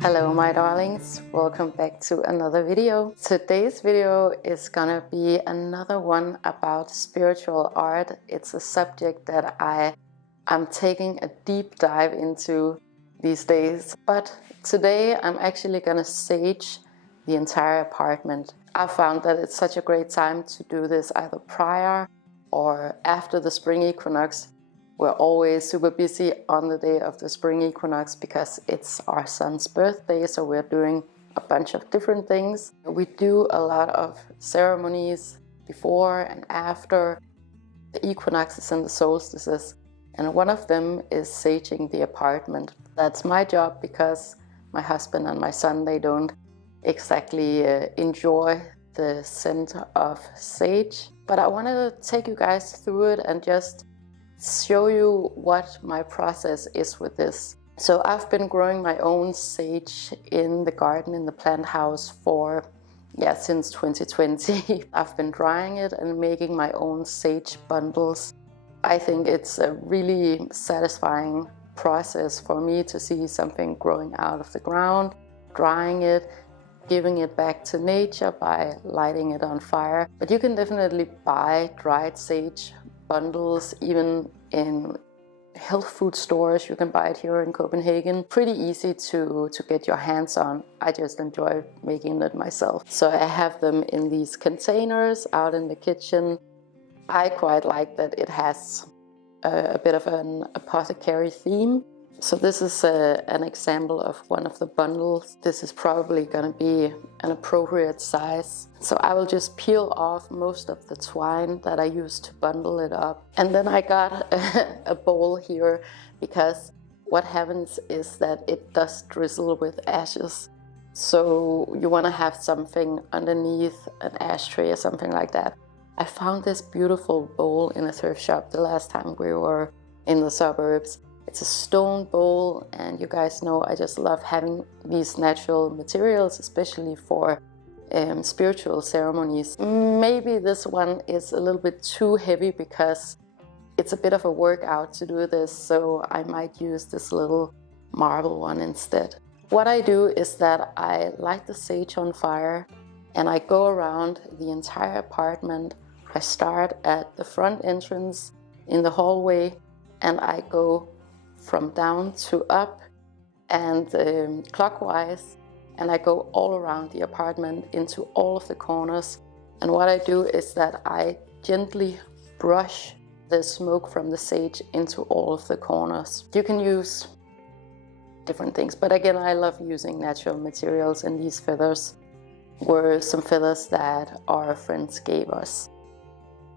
Hello my darlings, welcome back to another video. Today's video is gonna be another one about spiritual art. It's a subject that I'm taking a deep dive into these days. But today I'm actually gonna sage the entire apartment. I found that it's such a great time to do this either prior or after the spring equinox. We're always super busy on the day of the spring equinox because it's our son's birthday, so we're doing a bunch of different things. We do a lot of ceremonies before and after the equinoxes and the solstices, and one of them is saging the apartment. That's my job because my husband and my son, they don't exactly enjoy the scent of sage. But I wanted to take you guys through it and just show you what my process is with this. So I've been growing my own sage in the garden in the plant house for since 2020. I've been drying it and making my own sage bundles. I think it's a really satisfying process for me to see something growing out of the ground, drying it, giving it back to nature by lighting it on fire. But you can definitely buy dried sage bundles even in health food stores. You can buy it here in Copenhagen. Pretty easy to get your hands on. I just enjoy making it myself. So I have them in these containers out in the kitchen. I quite like that it has a bit of an apothecary theme. So this is an example of one of the bundles. This is probably going to be an appropriate size. So I will just peel off most of the twine that I used to bundle it up. And then I got a bowl here because what happens is that it does drizzle with ashes. So you want to have something underneath an ashtray or something like that. I found this beautiful bowl in a thrift shop the last time we were in the suburbs. It's a stone bowl, and you guys know I just love having these natural materials, especially for spiritual ceremonies. Maybe this one is a little bit too heavy because it's a bit of a workout to do this, so I might use this little marble one instead. What I do is that I light the sage on fire and I go around the entire apartment. I start at the front entrance in the hallway and I go from down to up and clockwise, and I go all around the apartment into all of the corners. And what I do is that I gently brush the smoke from the sage into all of the corners. You can use different things, but again, I love using natural materials, and these feathers were some feathers that our friends gave us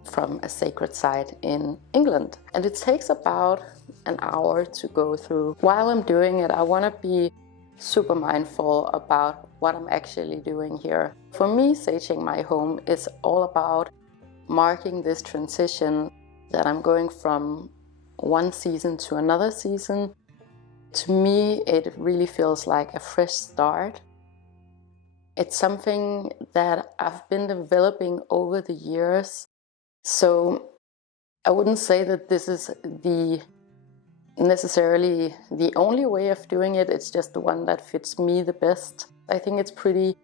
from a sacred site in England. And it takes about an hour to go through. While I'm doing it, I want to be super mindful about what I'm actually doing here. For me, saging my home is all about marking this transition that I'm going from one season to another season. To me, it really feels like a fresh start. It's something that I've been developing over the years. So I wouldn't say that this is necessarily the only way of doing it. It's just the one that fits me the best. I think it's pretty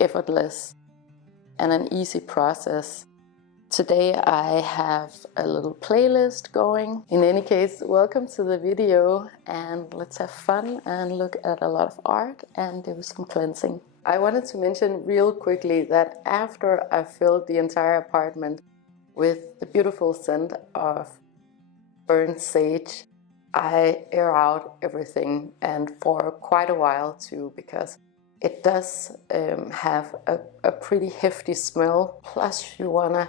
effortless and an easy process. Today I have a little playlist going. In any case, welcome to the video, and let's have fun and look at a lot of art and do some cleansing. I wanted to mention real quickly that after I filled the entire apartment with the beautiful scent of burnt sage, I air out everything, and for quite a while too, because it does have a pretty hefty smell. Plus you want to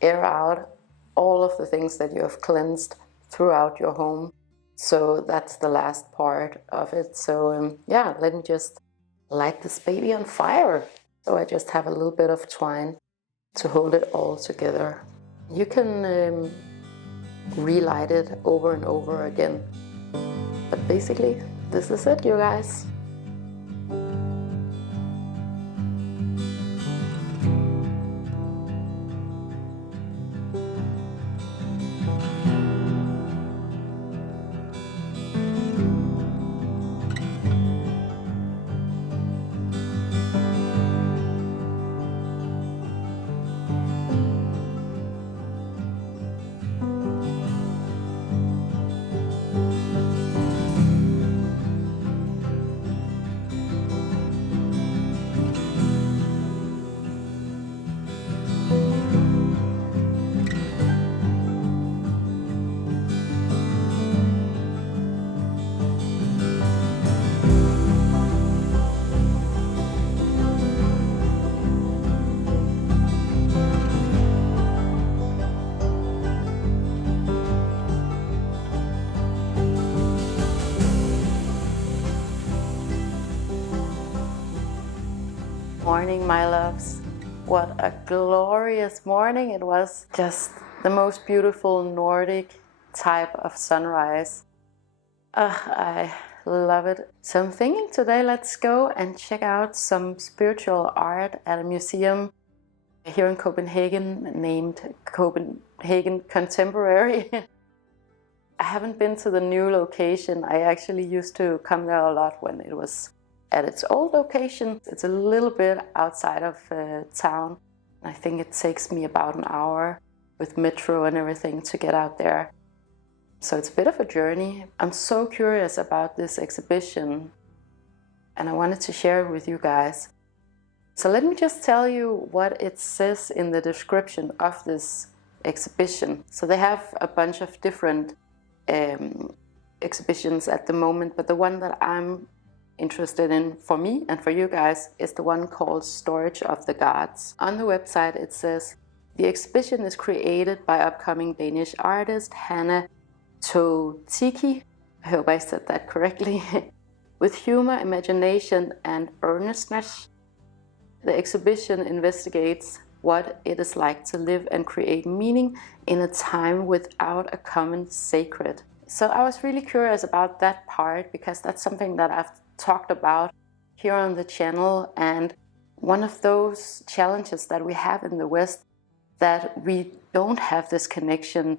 air out all of the things that you have cleansed throughout your home. So that's the last part of it. So let me just light this baby on fire. So I just have a little bit of twine to hold it all together. You can relight it over and over again. But basically, this is it, you guys. Morning, my loves. What a glorious morning it was. Just the most beautiful Nordic type of sunrise. I love it. So I'm thinking today let's go and check out some spiritual art at a museum here in Copenhagen named Copenhagen Contemporary. I haven't been to the new location. I actually used to come there a lot when it was at its old location. It's a little bit outside of town. I think it takes me about an hour with metro and everything to get out there. So it's a bit of a journey. I'm so curious about this exhibition and I wanted to share it with you guys. So let me just tell you what it says in the description of this exhibition. So they have a bunch of different exhibitions at the moment, but the one that I'm interested in for me and for you guys is the one called Storage of the Gods. On the website it says, the exhibition is created by upcoming Danish artist Hannah Totiki, I hope I said that correctly, with humor, imagination and earnestness. The exhibition investigates what it is like to live and create meaning in a time without a common sacred. So I was really curious about that part because that's something that I've talked about here on the channel, and one of those challenges that we have in the West, that we don't have this connection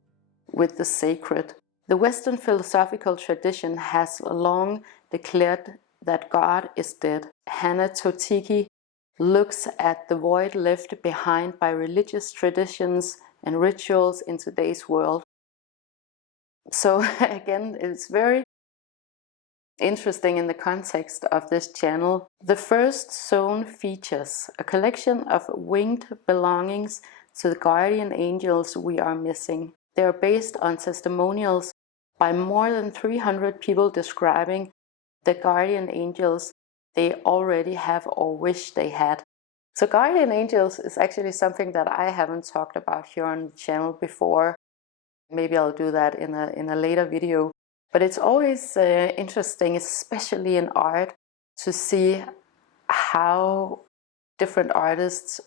with the sacred. The Western philosophical tradition has long declared that God is dead. Hannah Totiki looks at the void left behind by religious traditions and rituals in today's world. So again, it's very interesting in the context of this channel. The first zone features a collection of winged belongings to the guardian angels we are missing. They are based on testimonials by more than 300 people describing the guardian angels they already have or wish they had. So guardian angels is actually something that I haven't talked about here on the channel before. Maybe I'll do that in a later video. But it's always interesting, especially in art, to see how different artists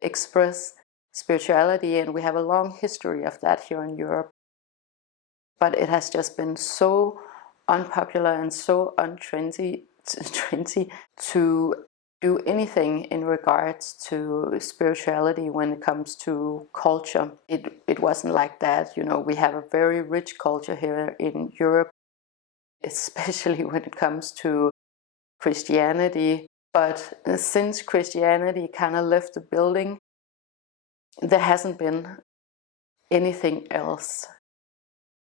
express spirituality, and we have a long history of that here in Europe. But it has just been so unpopular and so untrendy to do anything in regards to spirituality when it comes to culture. It wasn't like that. You know, we have a very rich culture here in Europe, especially when it comes to Christianity. But since Christianity kind of left the building, there hasn't been anything else.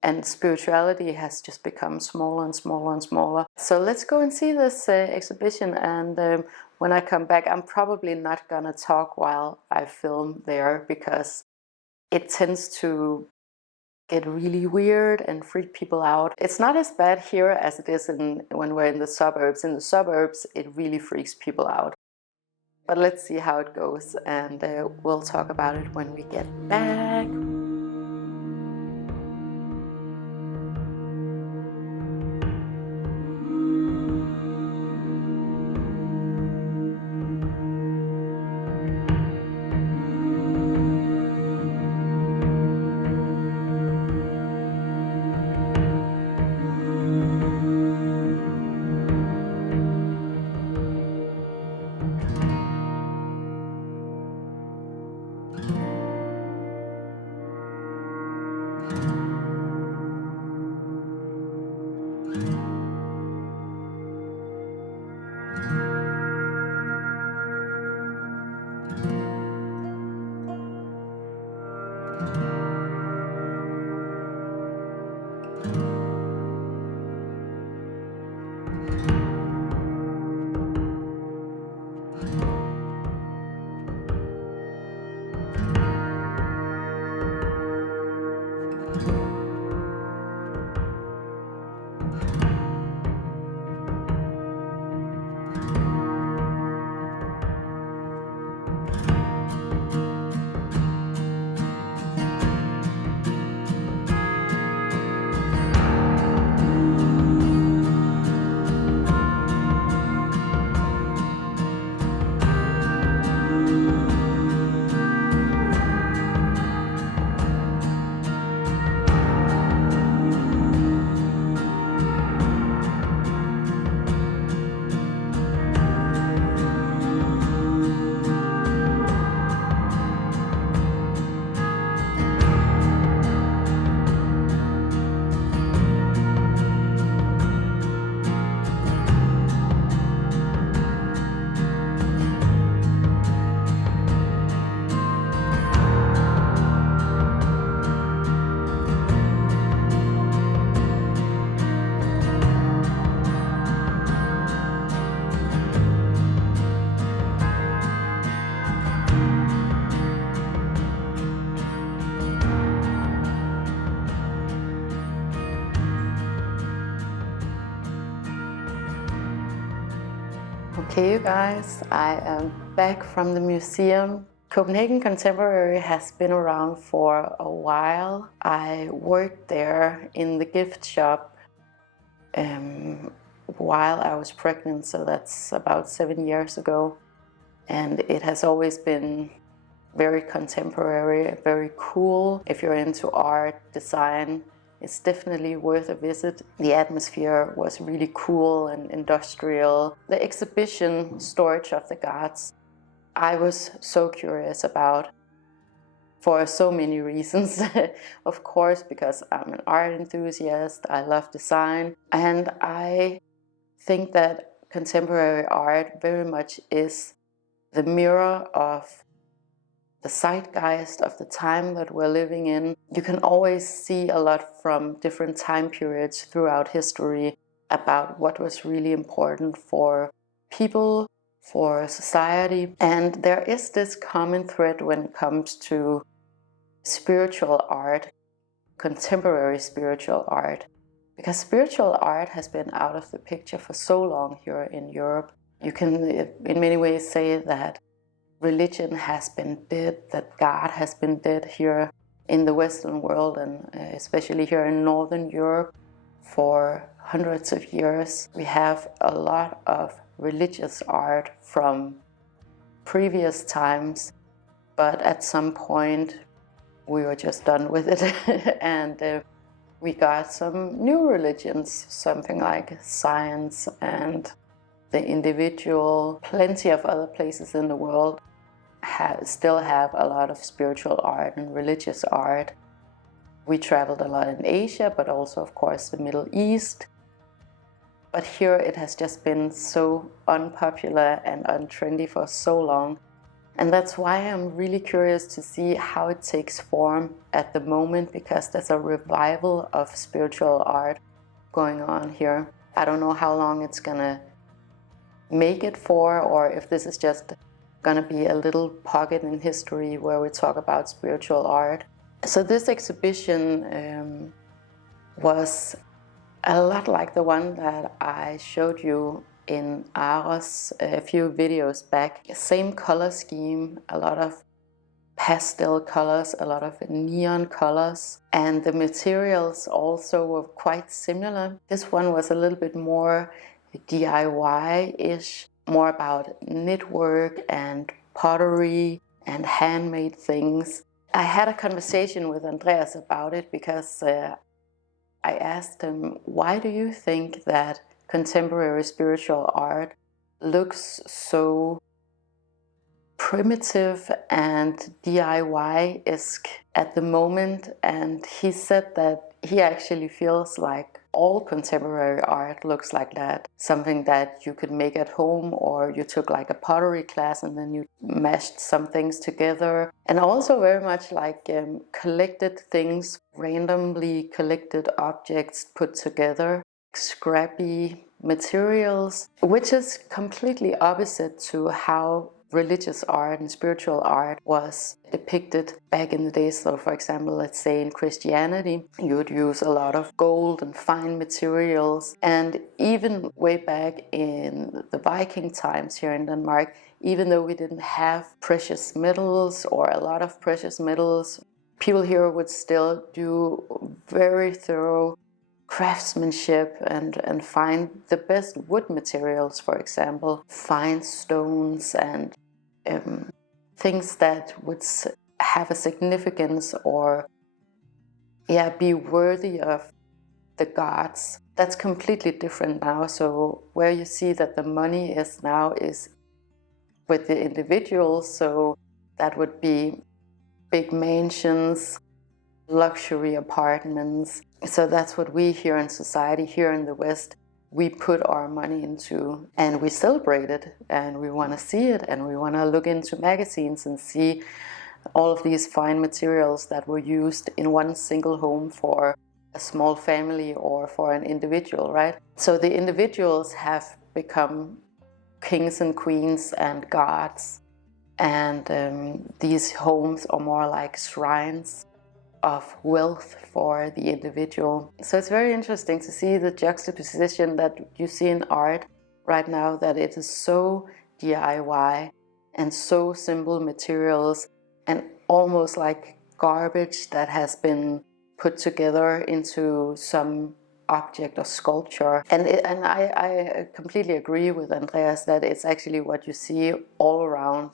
And spirituality has just become smaller and smaller and smaller. So let's go and see this exhibition, and when I come back, I'm probably not gonna talk while I film there because it tends to get really weird and freak people out. It's not as bad here as it is when we're in the suburbs. In the suburbs, it really freaks people out. But let's see how it goes, and we'll talk about it when we get back. Okay, you guys, I am back from the museum. Copenhagen Contemporary has been around for a while. I worked there in the gift shop while I was pregnant, so that's about 7 years ago. And it has always been very contemporary, very cool. If you're into art, design, it's definitely worth a visit. The atmosphere was really cool and industrial. The exhibition storage of the gods, I was so curious about for so many reasons. Of course, because I'm an art enthusiast, I love design, and I think that contemporary art very much is the mirror of the zeitgeist of the time that we're living in. You can always see a lot from different time periods throughout history about what was really important for people, for society. And there is this common thread when it comes to spiritual art, contemporary spiritual art, because spiritual art has been out of the picture for so long here in Europe. You can in many ways say that religion has been dead, that God has been dead here in the Western world, and especially here in Northern Europe for hundreds of years. We have a lot of religious art from previous times, but at some point we were just done with it and we got some new religions, something like science and the individual. Plenty of other places in the world still have a lot of spiritual art and religious art. We traveled a lot in Asia, but also, of course, the Middle East. But here it has just been so unpopular and untrendy for so long. And that's why I'm really curious to see how it takes form at the moment, because there's a revival of spiritual art going on here. I don't know how long it's gonna make it for, or if this is just gonna be a little pocket in history where we talk about spiritual art. So this exhibition was a lot like the one that I showed you in Aros a few videos back. Same color scheme, a lot of pastel colors, a lot of neon colors, and the materials also were quite similar. This one was a little bit more DIY-ish, more about knitwork and pottery and handmade things. I had a conversation with Andreas about it because I asked him, why do you think that contemporary spiritual art looks so primitive and DIY-esque at the moment? And he said that he actually feels like all contemporary art looks like that. Something that you could make at home, or you took like a pottery class and then you mashed some things together. And also very much like collected things, randomly collected objects put together, scrappy materials, which is completely opposite to how religious art and spiritual art was depicted back in the days. So for example, let's say in Christianity, you would use a lot of gold and fine materials. And even way back in the Viking times here in Denmark, even though we didn't have precious metals or a lot of precious metals, people here would still do very thorough craftsmanship and find the best wood materials, for example, fine stones and things that would have a significance or be worthy of the gods. That's completely different now. So where you see that the money is now is with the individuals, so that would be big mansions, luxury apartments. So that's what we here in society, here in the West, we put our money into, and we celebrate it, and we want to see it, and we want to look into magazines and see all of these fine materials that were used in one single home for a small family or for an individual, right? So the individuals have become kings and queens and gods, and these homes are more like shrines of wealth for the individual. So it's very interesting to see the juxtaposition that you see in art right now that it is so DIY and so simple materials and almost like garbage that has been put together into some object or sculpture. And I completely agree with Andreas that it's actually what you see all around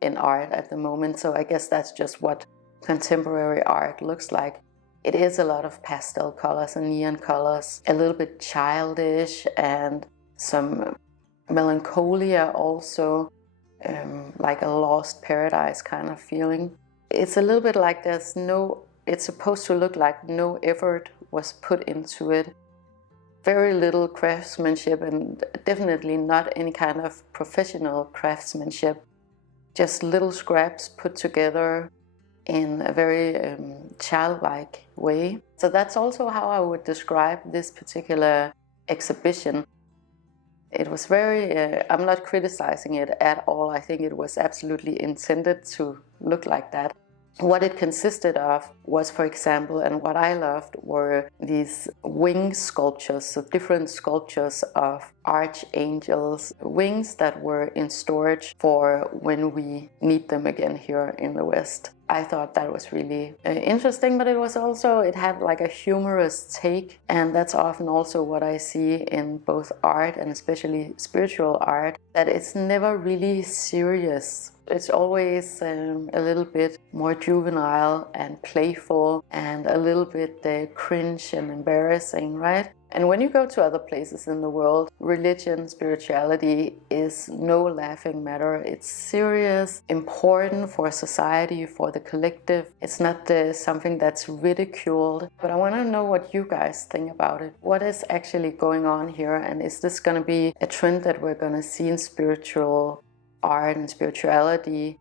in art at the moment. So I guess that's just what contemporary art looks like. It is a lot of pastel colors and neon colors, a little bit childish and some melancholia also, like a lost paradise kind of feeling. It's a little bit like it's supposed to look like no effort was put into it. Very little craftsmanship, and definitely not any kind of professional craftsmanship. Just little scraps put together in a very childlike way. So that's also how I would describe this particular exhibition. It was very, I'm not criticizing it at all. I think it was absolutely intended to look like that. What it consisted of was, for example, and what I loved were these wing sculptures, so different sculptures of archangels, wings that were in storage for when we need them again here in the West. I thought that was really interesting, but it had like a humorous take, and that's often also what I see in both art and especially spiritual art, that it's never really serious. It's always a little bit more juvenile and playful and a little bit cringe and embarrassing, right? And when you go to other places in the world, religion, spirituality is no laughing matter. It's serious, important for society, for the collective. It's not something that's ridiculed. But I want to know what you guys think about it. What is actually going on here? And is this going to be a trend that we're going to see in spiritual art and spirituality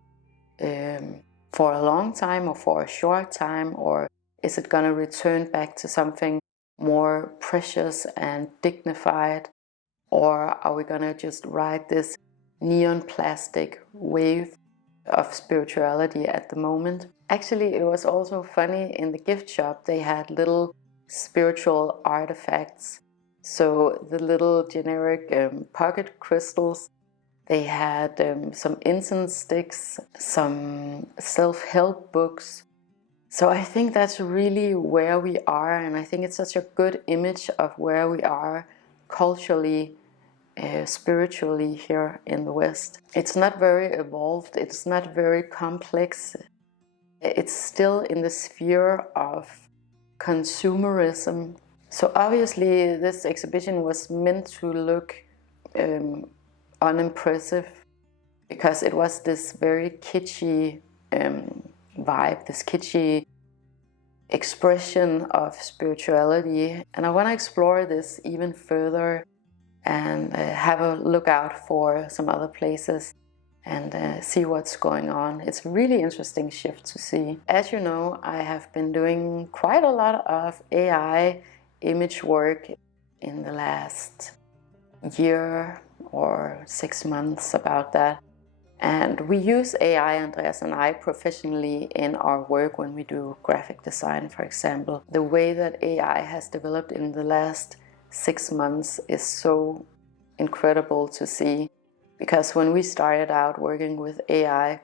for a long time or for a short time? Or is it going to return back to something more precious and dignified? Or are we gonna just ride this neon plastic wave of spirituality at the moment? Actually, it was also funny, in the gift shop they had little spiritual artifacts. So the little generic pocket crystals, they had some incense sticks, some self-help books. So I think that's really where we are, and I think it's such a good image of where we are culturally, spiritually here in the West. It's not very evolved, it's not very complex. It's still in the sphere of consumerism. So obviously this exhibition was meant to look unimpressive, because it was this very kitschy vibe, this kitschy expression of spirituality. And I want to explore this even further and have a look out for some other places and see what's going on. It's a really interesting shift to see. As you know, I have been doing quite a lot of AI image work in the last year or 6 months, about that. And we use AI, Andreas and I, professionally in our work when we do graphic design, for example. The way that AI has developed in the last 6 months is so incredible to see. Because when we started out working with AI,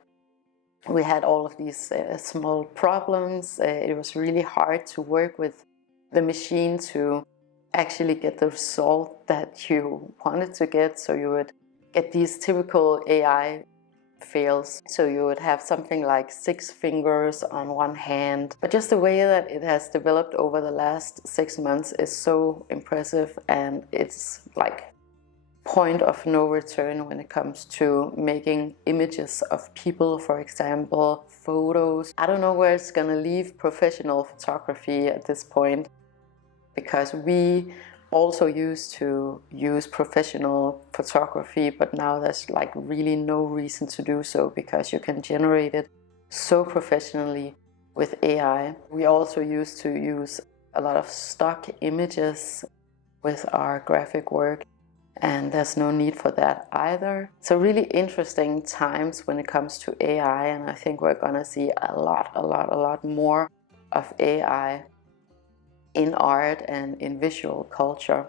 we had all of these small problems. It was really hard to work with the machine to actually get the result that you wanted to get. So you would get these typical AI fails. So you would have something like 6 fingers on one hand. But just the way that it has developed over the last 6 months is so impressive, and it's like point of no return when it comes to making images of people, for example, photos. I don't know where it's gonna leave professional photography at this point, because we also used to use professional photography, but now there's like really no reason to do so, because you can generate it so professionally with AI. We also used to use a lot of stock images with our graphic work, and there's no need for that either. So really interesting times when it comes to AI, and I think we're gonna see a lot more of AI in art and in visual culture.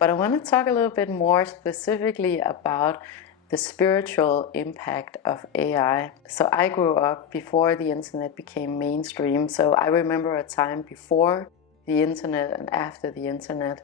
But I want to talk a little bit more specifically about the spiritual impact of AI. So I grew up before the internet became mainstream. So I remember a time before the internet and after the internet.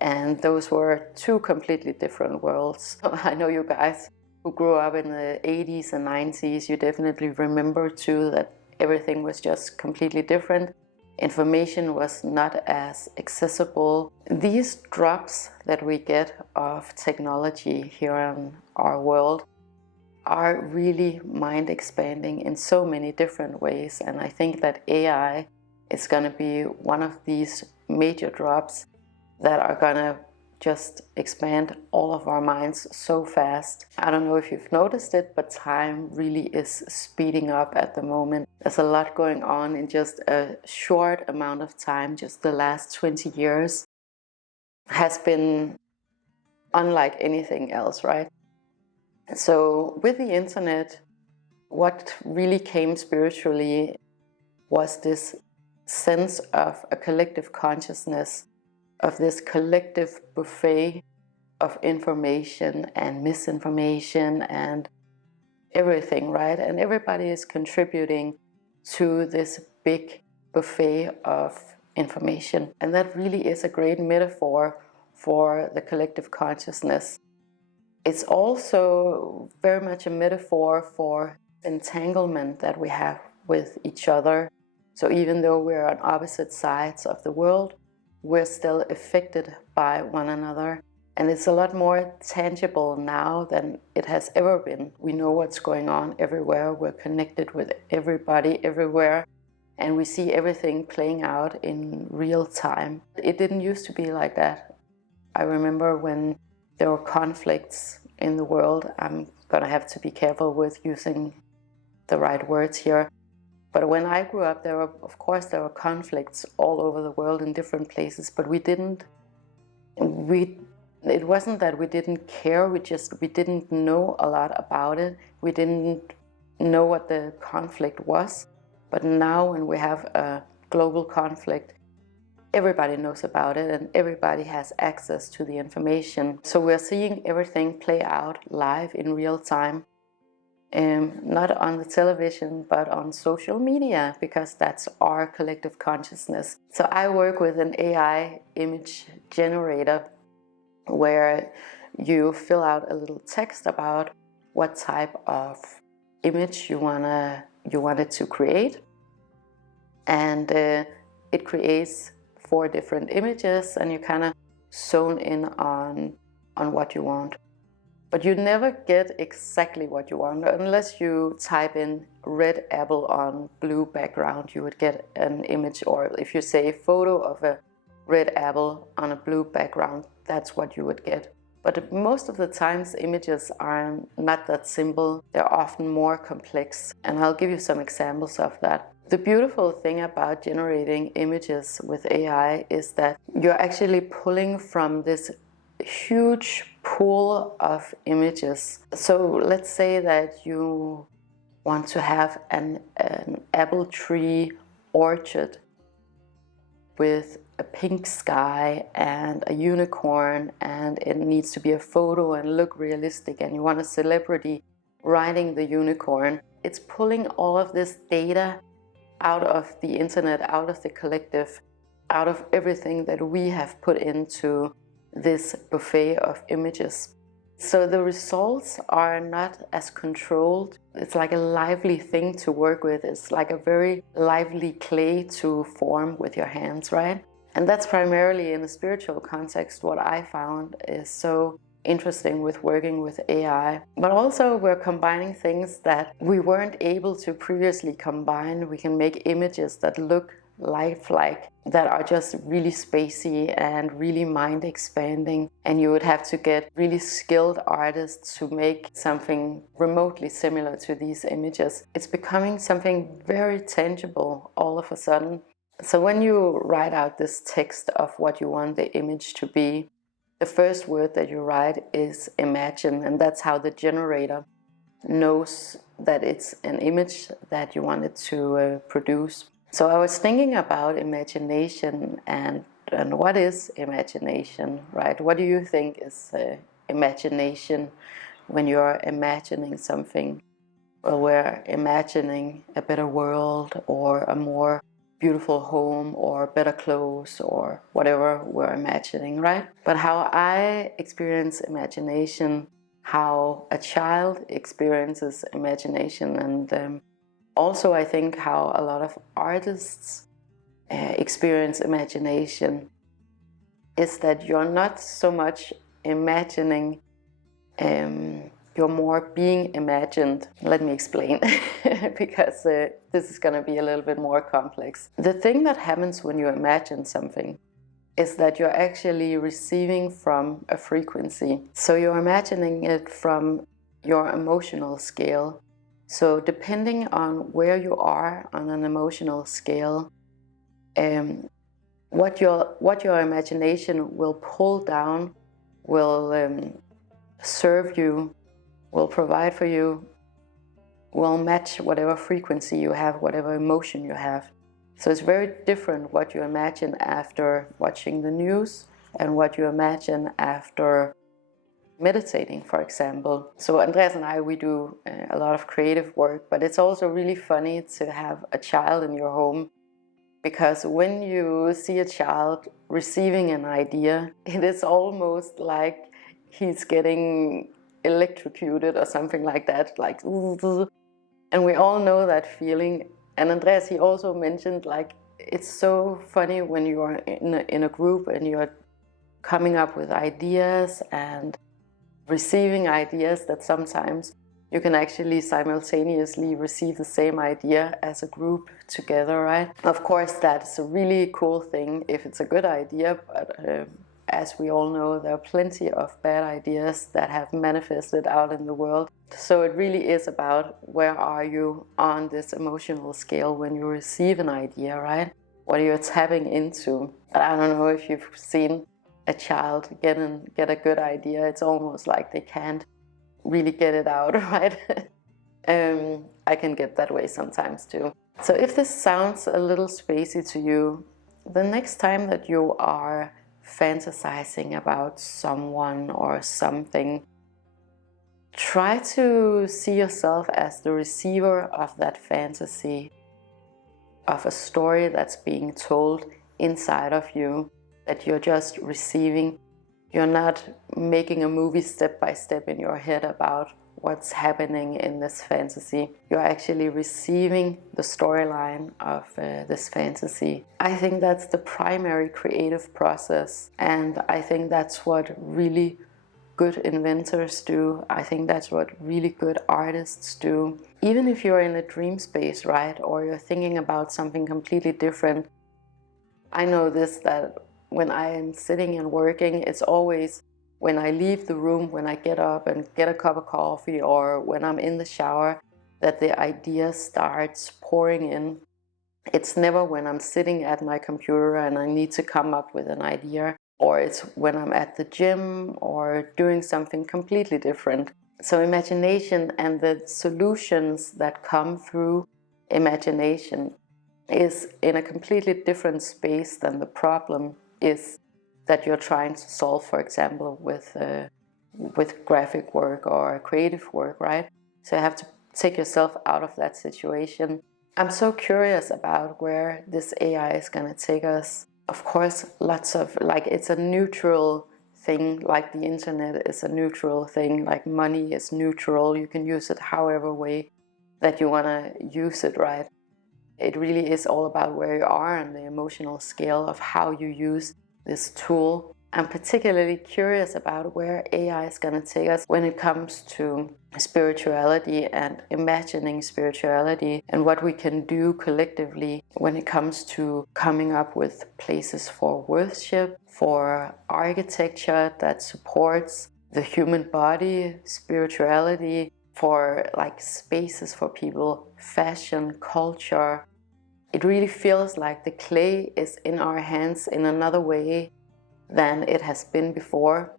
And those were two completely different worlds. I know you guys who grew up in the 80s and 90s, you definitely remember too that everything was just completely different. Information was not as accessible. These drops that we get of technology here in our world are really mind expanding in so many different ways. And I think that AI is going to be one of these major drops that are going to just expand all of our minds so fast. I don't know if you've noticed it, but time really is speeding up at the moment. There's a lot going on in just a short amount of time. Just the last 20 years has been unlike anything else, right? So with the internet, what really came spiritually was this sense of a collective consciousness, of this collective buffet of information and misinformation and everything, right? And everybody is contributing to this big buffet of information. And that really is a great metaphor for the collective consciousness. It's also very much a metaphor for entanglement that we have with each other. So even though we're on opposite sides of the world, we're still affected by one another. And it's a lot more tangible now than it has ever been. We know what's going on everywhere. We're connected with everybody everywhere. And we see everything playing out in real time. It didn't used to be like that. I remember when there were conflicts in the world. I'm gonna have to be careful with using the right words here. But when I grew up, there were conflicts all over the world in different places, but it wasn't that we didn't care, we didn't know a lot about it. We didn't know what the conflict was. But now when we have a global conflict, everybody knows about it and everybody has access to the information. So we're seeing everything play out live in real time. Not on the television, but on social media, because that's our collective consciousness. So I work with an AI image generator where you fill out a little text about what type of image you wanted to create, and it creates 4 different images, and you kind of zone in on what you want. But you never get exactly what you want. Unless you type in red apple on blue background, you would get an image. Or if you say photo of a red apple on a blue background, that's what you would get. But most of the times images are not that simple. They're often more complex. And I'll give you some examples of that. The beautiful thing about generating images with AI is that you're actually pulling from this huge pool of images. So let's say that you want to have an apple tree orchard with a pink sky and a unicorn, and it needs to be a photo and look realistic, and you want a celebrity riding the unicorn. It's pulling all of this data out of the internet, out of the collective, out of everything that we have put into this buffet of images. So the results are not as controlled. It's like a lively thing to work with. It's like a very lively clay to form with your hands, right? And that's primarily in a spiritual context what I found is so interesting with working with AI. But also we're combining things that we weren't able to previously combine. We can make images that look lifelike, that are just really spacey and really mind expanding, and you would have to get really skilled artists to make something remotely similar to these images. It's becoming something very tangible all of a sudden. So when you write out this text of what you want the image to be, the first word that you write is imagine, and that's how the generator knows that it's an image that you wanted to produce. So I was thinking about imagination and what is imagination, right? What do you think is imagination when you're imagining something? Well, we're imagining a better world, or a more beautiful home, or better clothes, or whatever we're imagining, right? But how I experience imagination, how a child experiences imagination, and also I think how a lot of artists experience imagination, is that you're not so much imagining, you're more being imagined. Let me explain, because this is going to be a little bit more complex. The thing that happens when you imagine something is that you're actually receiving from a frequency. So you're imagining it from your emotional scale. So depending on where you are on an emotional scale, what your imagination will pull down, will serve you, will provide for you, will match whatever frequency you have, whatever emotion you have. So it's very different what you imagine after watching the news and what you imagine after meditating, for example. So Andreas and I, we do a lot of creative work, but it's also really funny to have a child in your home, because when you see a child receiving an idea, it is almost like he's getting electrocuted or something like that, like, and we all know that feeling. And Andreas, he also mentioned, like, it's so funny when you are in a group and you're coming up with ideas and receiving ideas, that sometimes you can actually simultaneously receive the same idea as a group together, right? Of course, that's a really cool thing if it's a good idea, but as we all know, there are plenty of bad ideas that have manifested out in the world. So it really is about where are you on this emotional scale when you receive an idea, right? What are you tapping into? But I don't know if you've seen a child get a good idea. It's almost like they can't really get it out, right? I can get that way sometimes too. So if this sounds a little spacey to you, the next time that you are fantasizing about someone or something, try to see yourself as the receiver of that fantasy, of a story that's being told inside of you, that you're just receiving. You're not making a movie step by step in your head about what's happening in this fantasy. You're actually receiving the storyline of this fantasy. I think that's the primary creative process, and I think that's what really good inventors do. I think that's what really good artists do. Even if you're in a dream space, right, or you're thinking about something completely different, I know this, that when I am sitting and working, it's always when I leave the room, when I get up and get a cup of coffee, or when I'm in the shower, that the idea starts pouring in. It's never when I'm sitting at my computer and I need to come up with an idea, or it's when I'm at the gym or doing something completely different. So imagination and the solutions that come through imagination is in a completely different space than the problem is that you're trying to solve, for example, with graphic work or creative work, right? So you have to take yourself out of that situation. I'm so curious about where this AI is going to take us. Of course, lots of, like, it's a neutral thing, like the internet is a neutral thing, like money is neutral. You can use it however way that you want to use it, right? It really is all about where you are on the emotional scale of how you use this tool. I'm particularly curious about where AI is going to take us when it comes to spirituality and imagining spirituality, and what we can do collectively when it comes to coming up with places for worship, for architecture that supports the human body, spirituality, for like spaces for people, fashion, culture. It really feels like the clay is in our hands in another way than it has been before,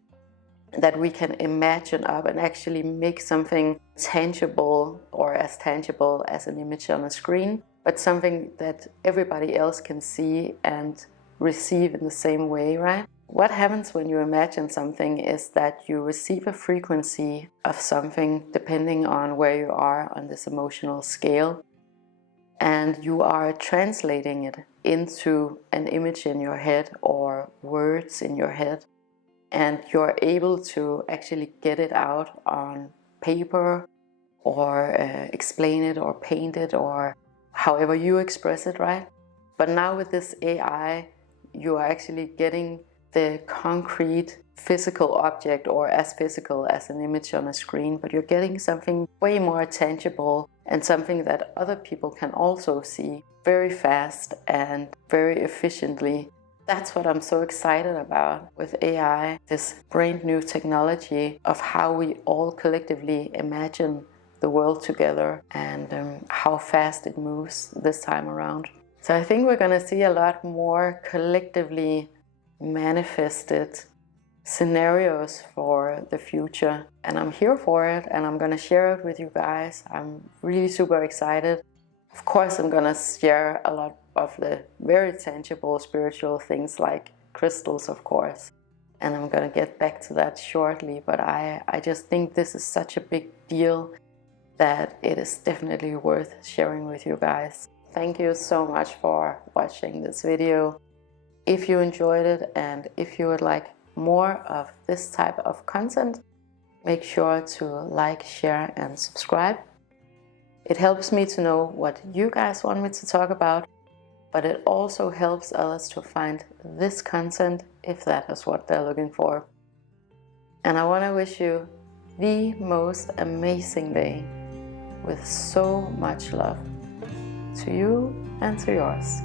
that we can imagine up and actually make something tangible, or as tangible as an image on a screen, but something that everybody else can see and receive in the same way, right? What happens when you imagine something is that you receive a frequency of something depending on where you are on this emotional scale, and you are translating it into an image in your head or words in your head, and you're able to actually get it out on paper or explain it or paint it or however you express it, right? But now with this AI, you are actually getting the concrete physical object, or as physical as an image on a screen, but you're getting something way more tangible and something that other people can also see very fast and very efficiently. That's what I'm so excited about with AI, this brand new technology of how we all collectively imagine the world together, and how fast it moves this time around. So I think we're going to see a lot more collectively manifested scenarios for the future, and I'm here for it, and I'm going to share it with you guys. I'm really super excited. Of course, I'm going to share a lot of the very tangible spiritual things like crystals, of course, and I'm going to get back to that shortly, but I just think this is such a big deal that it is definitely worth sharing with you guys. Thank you so much for watching this video. If you enjoyed it and if you would like more of this type of content, make sure to like, share and subscribe. It helps me to know what you guys want me to talk about, but it also helps others to find this content if that is what they're looking for. And I want to wish you the most amazing day with so much love to you and to yours.